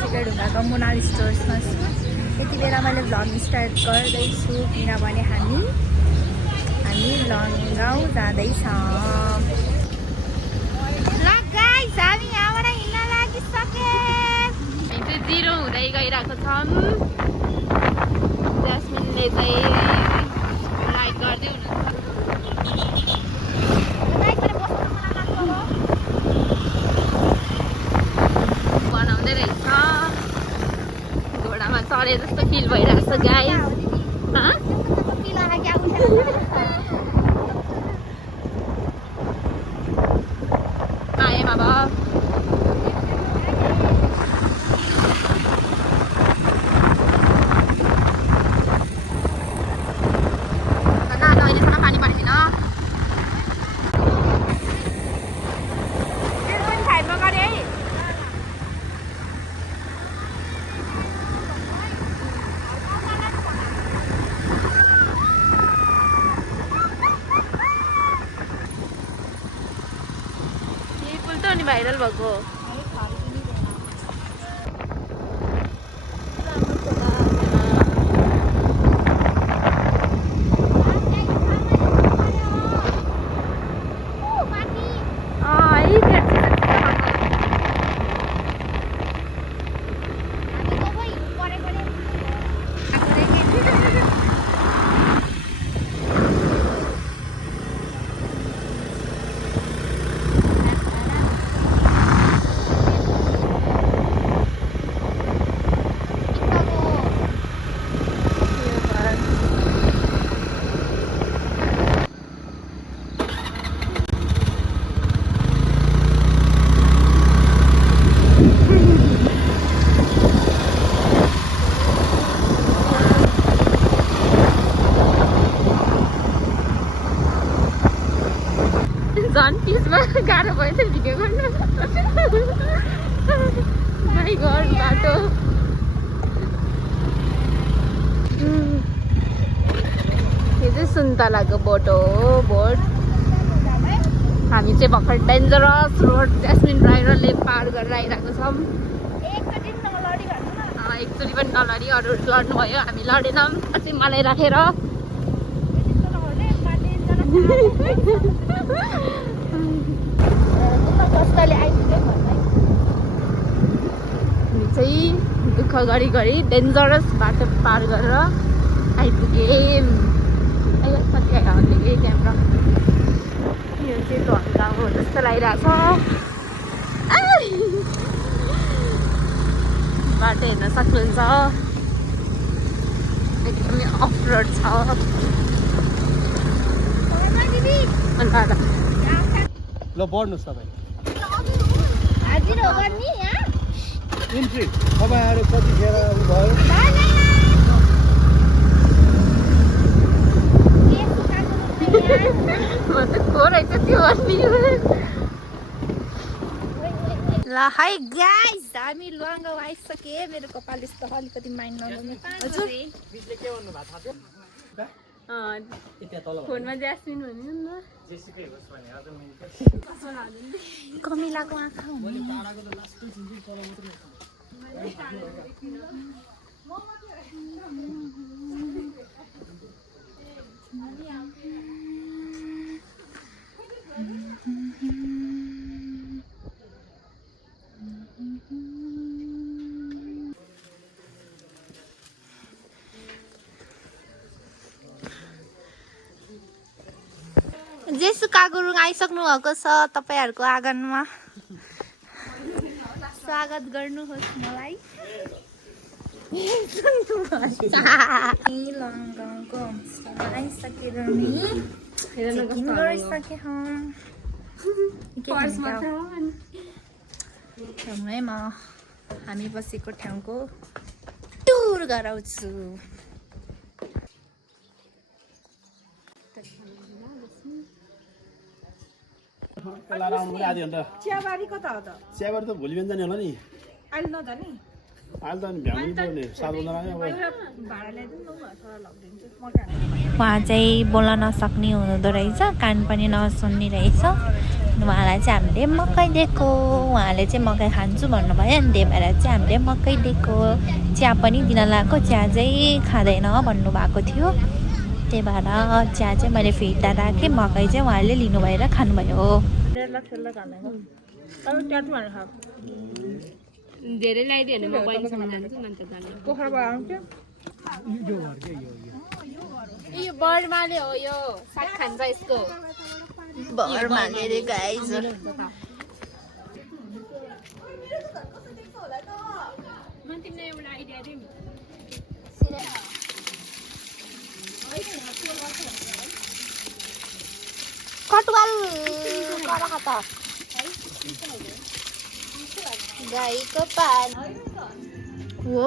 चिकैढुङ्गाको मोनाल स्टोर्समा छु। यति बेला मैले भ्लग स्टार्ट गर्दैछु किनभने हामी लङ्गाउँ जाँदैछौँ। ल गाइस, हामी यहाँबाट हिँड्न लागिसके। हामी चाहिँ 0 हुँदै गइरहेको छौँ। ज्यास्मिनले चाहिँ राइड गर्दै हुनुहुन्छ। बनाउँदै रहेछ, घोडामा चढे जस्तो फिल भइरहेको छ गाइस। आएँ बाबा अहिलेसम्म पानी परेको छैन। साइडमा गरेँ है। भाइरल भएको झन् पिसमा गाह्रो भयो त भिडियो गर्नु। माइ गड बाटो। यो चाहिँ सुन्तलाको बोट हो, बोट। हामी चाहिँ भर्खर डेन्जरस रोड ज्यास्मिन ड्राइभरले पार गरेर आइरहेको छौँ। एकचोटि पनि नलडी अरू लड्नु भयो, हामी लडेनौँ। अझै मलाई राखेर हामी चाहिँ दुःख गरी डेन्जरस बाटो पार गरेर आइपुग्यौँ। कति आयो हल्लियो क्यामेरा। यो चाहिँ ढल्का हो जस्तो लागिरहेछ। बाटो हेर्न सक्नुहुन्छ, एकदमै अफ रोड छ। ल बढ्नुहोस् तपाईँ। हाजिर हो गर्ने यहाँ इन्ट्री तपाईँहरू कतिखेर भयो? ल हाई गाइस, हामी लुवाङ्गाउ आइसके। मेरो कपाल यस्तो अलिकति माइन्ड नगर्नु। हजुर फोनमा ज्यास्मिन भन्नु न। कमिलाको आँखा हुने। जेसुका गुरुङ आइसक्नु भएको छ तपाईहरुको आँगनमा। स्वागत गर्नुहोस् मलाई। लङ्गाउको होमस्टेमा आइसकेर नि चेकिङ गरिसके हौँ। ठाउँमै म हामी बसेको ठाउँको टुर गराउँछु। चियाबारी कता हो त? चियाबारी त भोलि बिहान जाने होला नि। अहिले नजाने? अहिले त अनि भ्याउनु पर्ने 7 बजे आयो अब उहाँ चाहिँ बोल्न नसक्ने हुँदो रहेछ, कान पनि नसुन्ने रहेछ। उहाँलाई चाहिँ हामीले मकै दिएको, उहाँले चाहिँ मकै खान्छु भन्नुभयो अनि त्यही भएर चाहिँ हामीले मकै दिएको। चिया पनि दिन लगाएको, चिया चाहिँ खाँदैन भन्नुभएको थियो, त्यही भएर चिया चाहिँ मैले फिर्ता राखेँ, मकै चाहिँ उहाँले लिनुभयो र खानुभयो। धेरै ल्याइदियो भने म बहिनीसँग जान्छु नि त यो बर्माले हो, यो साग खान्छ यसको बर्माले रे गाइज। कटुवाल कराखा त गाईको पान हो,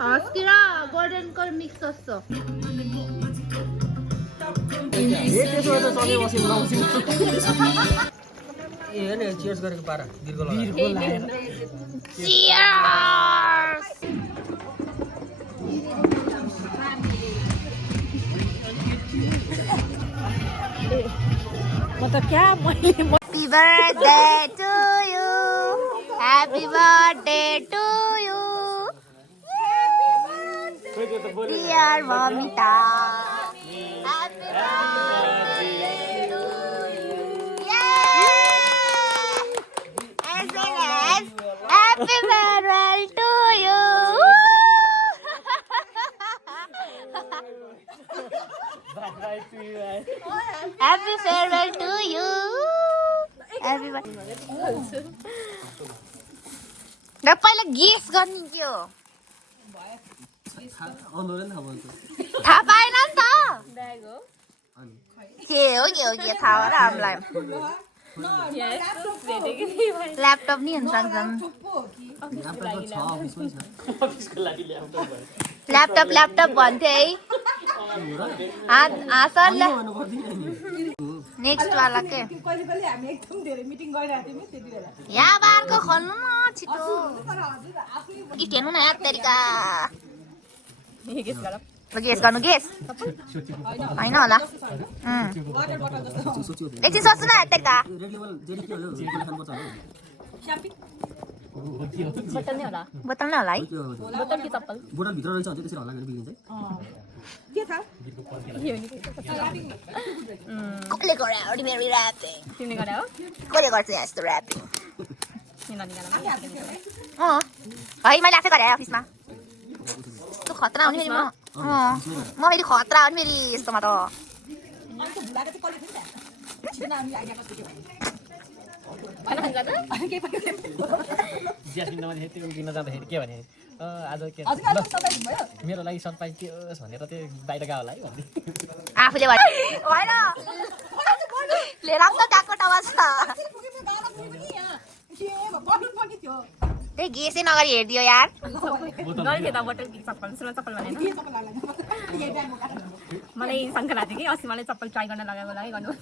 हस्की र गोल्डनको मिक्स जस्तो। चियर्स गरेको पारा बिर्को Happy birthday to you. Happy birthday to you. Dear Mamita. Happy birthday to you. Yeah. As well as happy farewell to you. Happy farewell to you. Everybody. र पहिला गेस गर्ने के हो थाहा पाएन नि त के हो के थाहा हो र हामीलाई ल्यापटप नि हुन सक्छ ल्यापटप भन्थे है नेक्स्ट वाला के यहाँ बारको खोल्नु न छिटो गिफ्ट हेर्नु न यार तरिका गेस गर्नु गेस होइन होला एकछिन सोच्नु न तरिका बोतल नै होला है बोतल कि चप्पल बोतल भित्र रहेछ अझै त्यसरी हल्ला गरेर बिग्रिन्छ के थाहा कसले गरे अर्डिनरी र्यापिङ तिमीले गरे हो कसले गर्छ यस्तो र्यापिङ है मैले आफै गरे अफिसमा तँ खतरा हुने फेरि म फेरि खतरा हुने फेरि यस्तोमा त किन जाँदाखेरि के भने आज के मेरो लागि सरप्राइज के होस् भनेर त्यो बाहिर गयो होला है भन्दै आफूले होइन लिएर आउँछ ट्याकको टवा छ त्यही गेसै नगरी हेरिदियो यार मलाई शङ्का लाग्थ्यो कि अस्ति मलाई चप्पल ट्राई गर्न लगाएको लागि गर्नु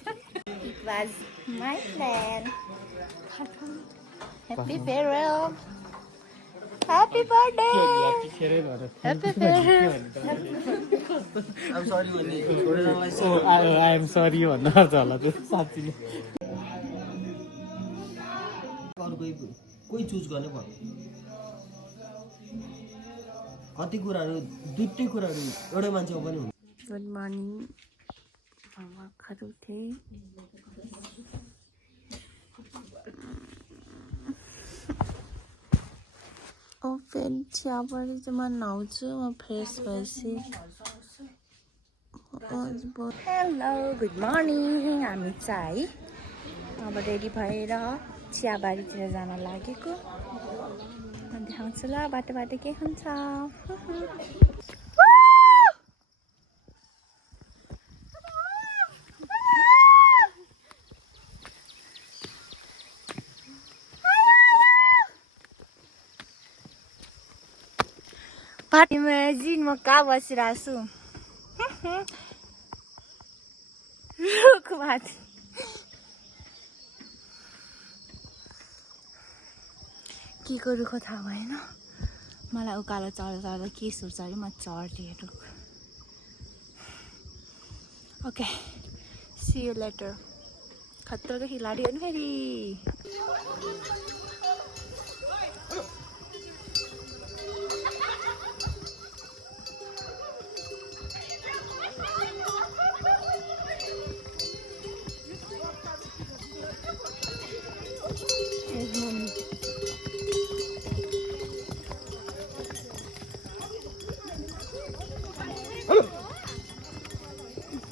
My plan. Happy farewell. Happy birthday. Happy farewell. I'm sorry भन्ने I am sorry भन्नु पर्छ होला त्यो साँच्चै अरु कोही चुज गर्ने भयो कति कुराहरू दुईटै कुराहरू एउटै मान्छेमा पनि हुन्छ गुड मर्निङ भर्खर उठेँ फेरि चियापट्टि चाहिँ म नुहाउँछु म फ्रेस भएपछि हेलो गुड मर्निङ हामी चाहिँ अब रेडी भएर चियाबारीतिर जान लागेको देखाउँछु ल बाटो बाटो के हुन्छ इमेजिन म कहाँ बसिरहेको छु रुखमाथि के को रुख थाहा भएन मलाई उकालो चढ्दा के सोच्छ अरे म चढ्थेँ रुख ओके सी यू लेटर खतराको खिलाडी हो नि फेरि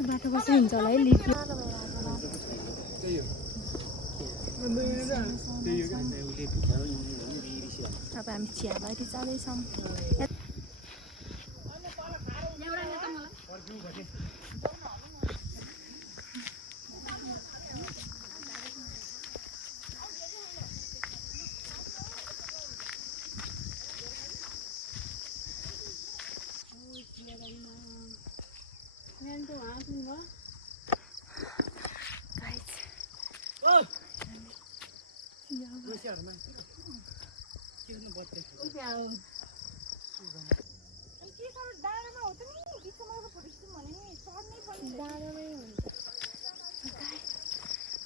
बाटो कसरी हुन्छ होला है लिफ्ट अब हामी चियाबारी जाँदैछौँ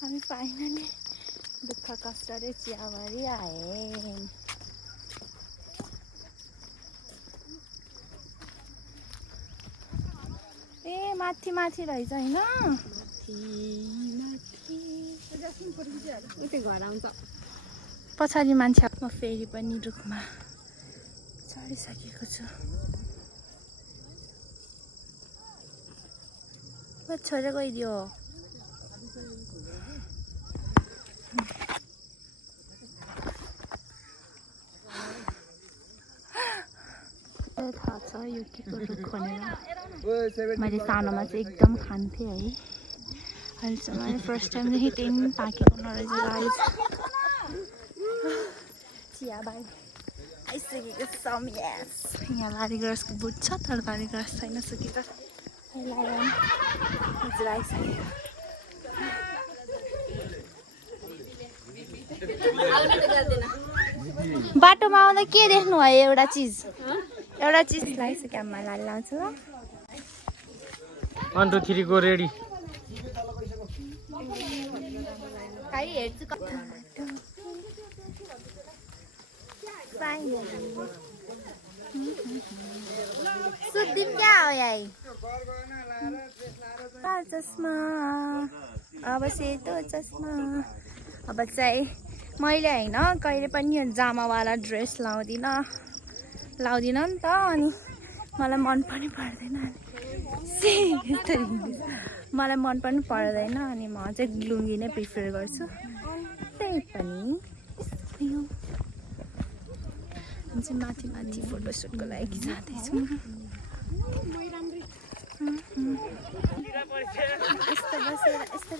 हामी फाइनली दुःख कष्टले चियाबारी आए ए माथि माथि रहेछ होइन पछाडि मान्छे म फेरि पनि रुखमा चढिसकेको छु छोरा गइदियो थाहा छ यो के को रुख भनेर मैले सानोमा चाहिँ एकदम खान्थेँ है अहिलेसम्म फर्स्ट टाइम चाहिँ त्यही पनि पाकेको नरहेछ गाइस चियाबारी आइसकेको छ यस यहाँ लारीग्रासको बुट छ तर लारीग्रास छैन सुकेर हजुर आइसक्यो बाटोमा आउँदा के देख्नु भयो एउटा चिज लगाइसक्यो आमा लाली लाउँछु ल 1 2 3 गो रेडी सुदीप क्या हो यही चस्मा अब सेतो चस्मा अब चाहिँ मैले होइन कहिले पनि यो जामावाला ड्रेस लाउँदिनँ नि त अनि मलाई मन पनि पर्दैन मलाई मन पनि पर्दैन अनि म चाहिँ लुङ्गी नै प्रिफर गर्छु त्यही पनि हामी चाहिँ माथि माथि फोटोसुटको लागि जाँदैछौँ यस्तो बसेर यस्तो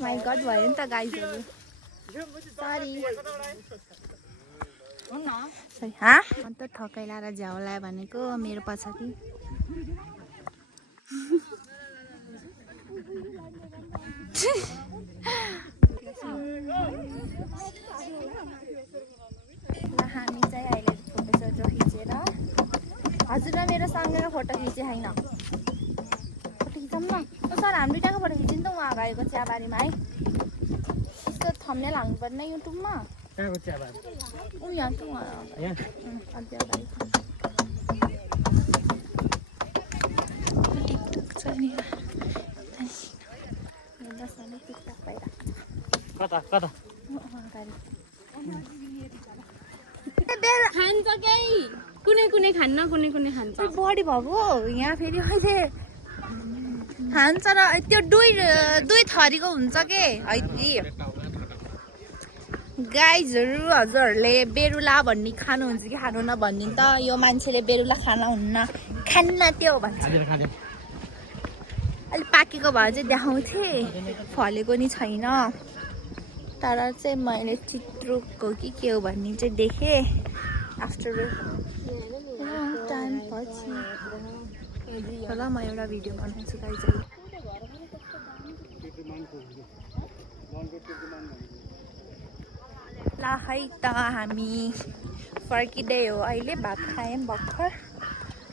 माई गड भयो नि त गाइजहरू सरी हाँ अन्त ठकै लाएर झ्याउलायो भनेको मेरो पछाडि हामी चाहिँ अहिले फोटोसोटो खिचेर हजुर र मेरो सँगैको फोटो खिचे होइन फोटो खिचौँ न सर हामी दुइटाको फोटो खिच्यो नि त उहाँ गएको चियाबारीमा है यस्तो थम्नेल हाल्नु पर्ने युट्युबमा कहाँको चियाबारी ऊ यहाँ त उहाँ चियाबारी टिकटक छ नि टिकटक भइरहेको कता खान्छ केही कुनै खान्न कुनै खान्छ बढी भएको यहाँ फेरि अहिले खान्छ र त्यो दुई थरीको हुन्छ के है गाइजहरू हजुरहरूले बेरुला भन्ने खानुहुन्छ कि खानु न भन्ने त यो मान्छेले बेरुला खान्न त्यो भन्छ अलिक पाकेको भएर चाहिँ देखाउँथेँ फलेको नि छैन तर चाहिँ मैले चित्रुको कि के हो भन्ने चाहिँ देखेँ आफ्टर टाइम पछि होला म एउटा भिडियो बनाउँछु गाइजहरू ल है त हामी फर्किँदै हो अहिले भात खायौँ भर्खर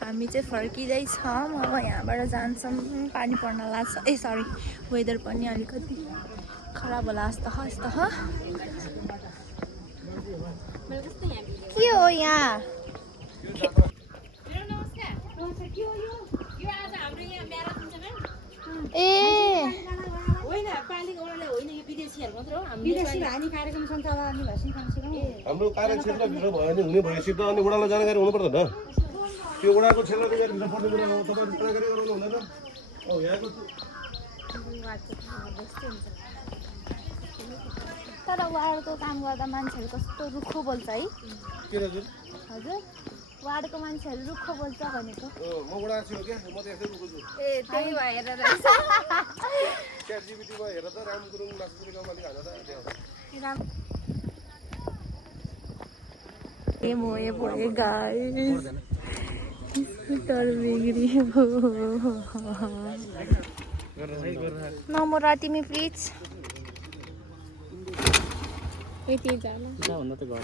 हामी चाहिँ फर्किँदैछौँ अब यहाँबाट जान्छौँ पानी पर्न लाग्छ ए सरी वेदर पनि अलिकति खराब होला जस्तो के हो यहाँ ए हाम्रो कार्यक्षेत्र भित्र भयो भने हुने भएपछि त अनि वडालाई जानकारी हुनुपर्छ नि त्यो वडाको क्षेत्रको भित्र पर्ने कुरा हो तपाईहरु जानकारी गराउनु हुँदैन औ यहाँको तर वार्डको काम गर्दा मान्छेहरू कस्तो रुखो बोल्छ है के हजुर हजुर वार्डको मान्छेहरू रुखो बोल्छ भनेको म वडा छु के म त यस्तै रुखो छु ए त्यही भएर च्याट जीपीटी मा हेर त राम गुरुङ मासुरी गाउँमा हाल्न त त्यहाँ ए मोए भए गाइस स्कुटर बिग्रियो नम्बर तिमी प्लिज यति जान भन्नु त घर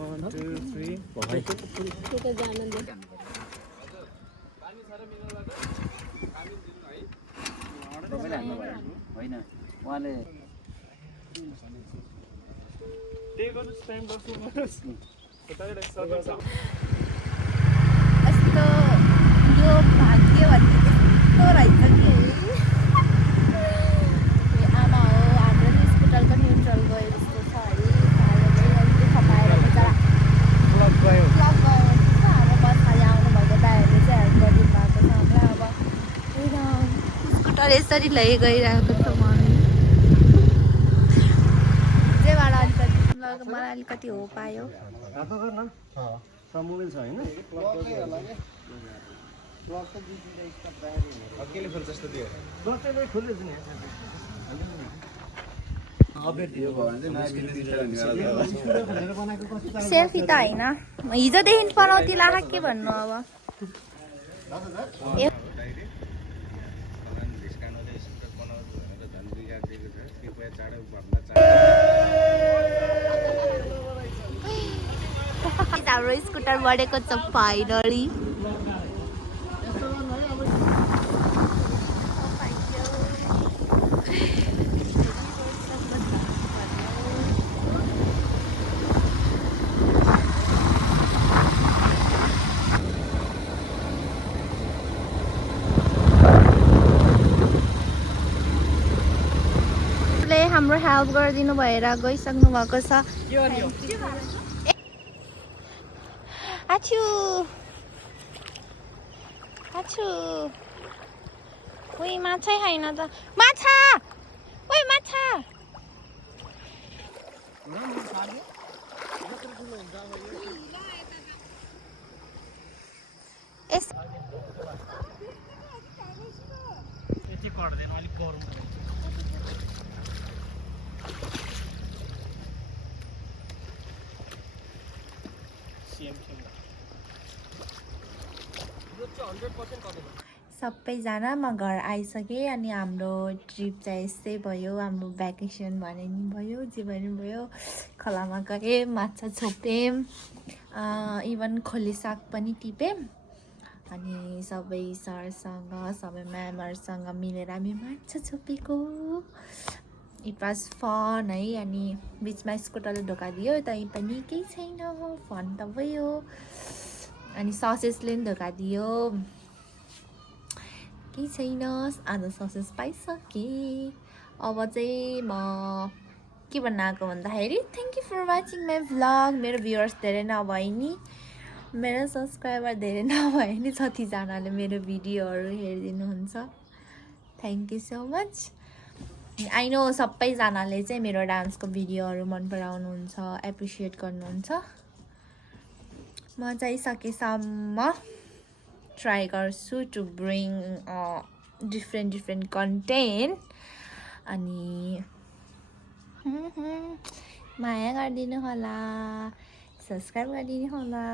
1 2 3 त्यो त जान दे होइन उहाँले यस्तो यो भाग्य भन्ने यस्तो रहेछ कि आमा हो हाम्रो नि स्कुटरको न्युट्रल गयो जस्तो छ है दुःख पाएर बिचरा क्लब गयो हाम्रो बसखाली आउनुभएको दाइहरूले चाहिँ हेल्प गरिदिनु भएको छ हामीलाई अब स्कुटर यसरी लै गइरहेको छ हामी जेबाट अलिकति मलाई अलिकति हो पायो प्रमुख छ हैन अकेले खोल जस्तो दियो दसैँमै खुल्यो नि अपडेट दियो भने चाहिँ सेल्फी त होइन हिजोदेखि पनौती लाग के भन्नु अब हाम्रो स्कुटर बढेको छ फाइनली हाम्रो हेल्प गरिदिनु भएर गइसक्नु भएको छ आछु आछु ओइ माछै छैन त माछा ओइ माछा यस यति पर्दैन अलिक गरौँ सबैजना म घर आइसकेँ अनि हाम्रो ट्रिप चाहिँ यस्तै भयो हाम्रो भ्याकेसन भने नि भयो जे भने भयो खोलामा गएँ माछा छोप्यौँ इभन खोले साग पनि टिप्यौँ अनि सबै सरसँग सबै म्यामहरूसँग मिलेर हामी माछा छोपेको इट वाज फन है अनि बिचमा स्कुटरले धोका दियो तै पनि केही छैन फन त भयो अनि ससेसले पनि धोका दियो केही छैन आज ससेस पाइसकेँ अब चाहिँ म के भन्न आएको भन्दाखेरि thank you for watching my vlog मेरो भ्युवर्स धेरै नभए नि मेरो सब्सक्राइबर धेरै नभए नि जतिजनाले मेरो भिडियोहरू हेरिदिनुहुन्छ thank you so much I know सबैजनाले चाहिँ मेरो डान्सको भिडियोहरू मन पराउनुहुन्छ एप्रिसिएट गर्नुहुन्छ म चाहिँ सकेसम्म ट्राई गर्छु टु ब्रिङ डिफ्रेन्ट कन्टेन्ट अनि माया गरिदिनु होला सब्सक्राइब गरिदिनु होला